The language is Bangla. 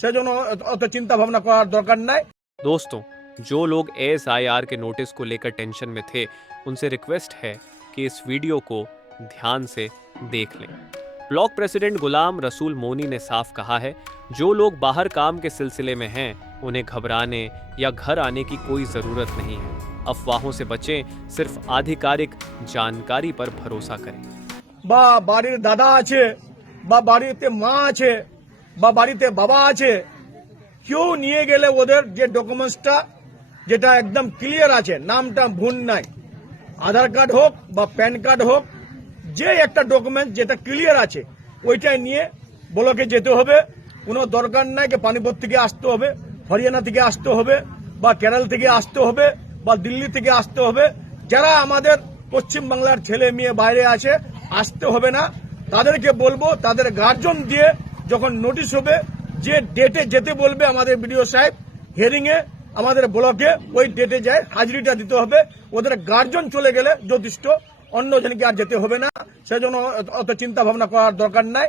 সেজন্য অত চিন্তা ভাবনা করার দরকার নাই। दोस्तों, जो लोग एएसआईआर के नोटिस को लेकर टेंशन में थे, उनसे रिक्वेस्ट है कि इस वीडियो को ध्यान से देख लें। ब्लॉक प्रेसिडेंट गुलाम रसूल मोनी ने साफ कहा है, जो लोग बाहर काम के सिलसिले में हैं, उन्हें घबराने या घर आने की कोई जरूरत नहीं है। अफवाहों से बचें, सिर्फ आधिकारिक जानकारी पर भरोसा करें। বা বাড়ির দাদা আছে বা বাড়িতে মা আছে বা বাড়িতে বাবা আছে, কেউ নিয়ে গেলে ওদের যে ডকুমেন্টসটা যেটা একদম ক্লিয়ার আছে, নামটা ভুল নাই, আধার কার্ড হোক বা প্যান কার্ড হোক, যে একটা ডকুমেন্ট যেটা ক্লিয়ার আছে ওইটাই নিয়ে ব্লকে যেতে হবে। কোনো দরকার নাই যে পানিপত থেকে আসতে হবে, হরিয়ানা থেকে আসতে হবে বা কেরল থেকে আসতে হবে বা দিল্লি থেকে আসতে হবে। যারা আমাদের পশ্চিমবাংলার ছেলে মেয়ে বাইরে আছে, আসতে হবে না। তাদেরকে বলবো তাদের গার্জন দিয়ে যখন নোটিশ হবে, যে ডেটে যেতে বলবে আমাদের বিডিও সাহেব হিয়ারিং এ আমাদের ব্লকে, ওই ডেটে যায় হাজিরিটা দিতে হবে। ওদের গার্জন চলে গেলে যথেষ্ট, অন্য জনকে আর যেতে হবে না। সেজন্য অত চিন্তা ভাবনা করার দরকার নাই।